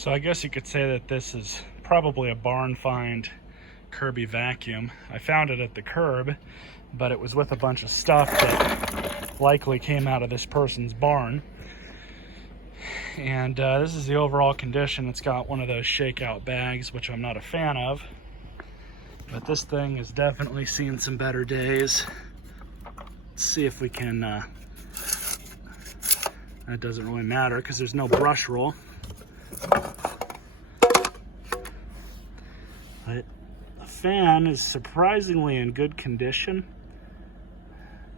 So I guess you could say that this is probably a barn find Kirby vacuum. I found it at the curb, but it was with a bunch of stuff that likely came out of this person's barn. And this is the overall condition. It's got one of those shakeout bags, which I'm not a fan of. But this thing has definitely seen some better days. Let's see if we can, that doesn't really matter because there's no brush roll. But the fan is surprisingly in good condition.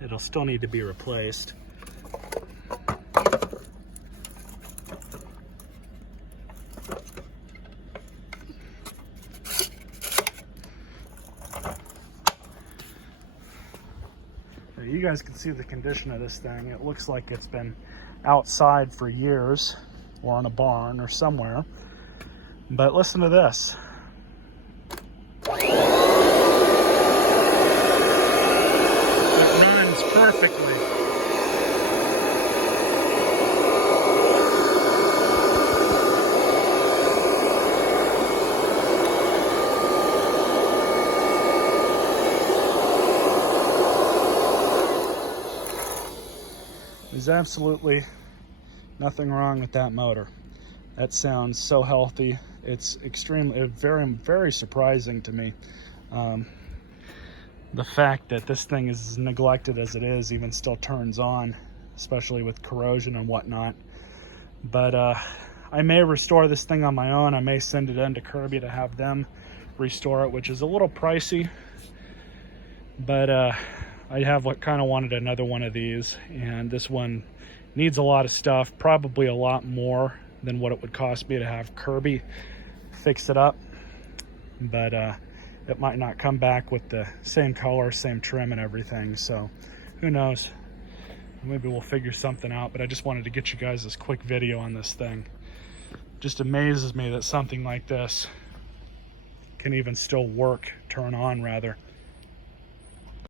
It'll still need to be replaced. You guys can see the condition of this thing. It looks like it's been outside for years, or in a barn or somewhere. But listen to this. It runs perfectly. There's absolutely nothing wrong with that motor. That sounds so healthy. It's extremely, very surprising to me. The fact that this thing is as neglected as it is even still turns on, especially with corrosion and whatnot. But I may restore this thing on my own. I may send it in to Kirby to have them restore it, which is a little pricey. But I have kind of wanted another one of these, and this one needs a lot of stuff, probably a lot more than what it would cost me to have Kirby fix it up. But it might not come back with the same color, same trim and everything, so who knows. Maybe we'll figure something out. But I just wanted to get you guys this quick video on this thing. Just amazes me that something like this can even still work, turn on rather.